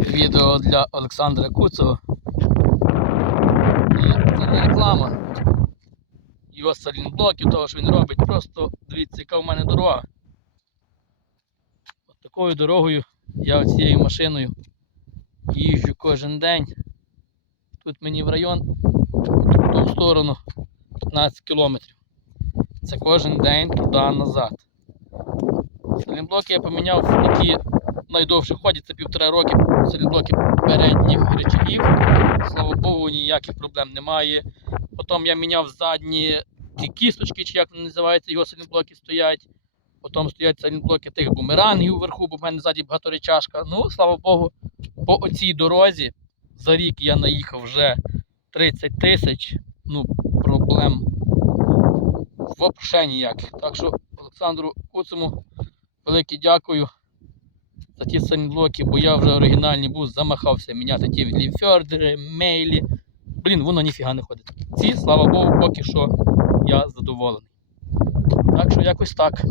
відео для Олександра Куцова. І це не реклама. Його салінблоків, того, що він робить. Просто дивіться, яка в мене дорога. От такою дорогою я цією машиною їжджу кожен день. Тут мені в район, в ту сторону 15 кілометрів. Це кожен день туди-назад. Салінблоки я поміняв, які найдовше ходять, це півтора роки. Салінблоки передніх речагів. Слава Богу, ніяких проблем немає. Потім я міняв задні ті кісточки, чи як вони називаються, його салінблоки стоять. Потім стоять салінблоки тих бумерангів вверху, бо в мене ззаді багаторечашка. Ну, слава Богу, по оцій дорозі за рік я наїхав вже 30 тисяч. Ну, проблем взагалі ніяких. Так що Олександру Куцему велике дякую за ті санблоки, бо я вже оригінальний був, замахався міняти ті лімфьордери, мейлі. Блін, воно ніфіга не ходить. Ці, слава Богу, поки що я задоволений. Так що якось так.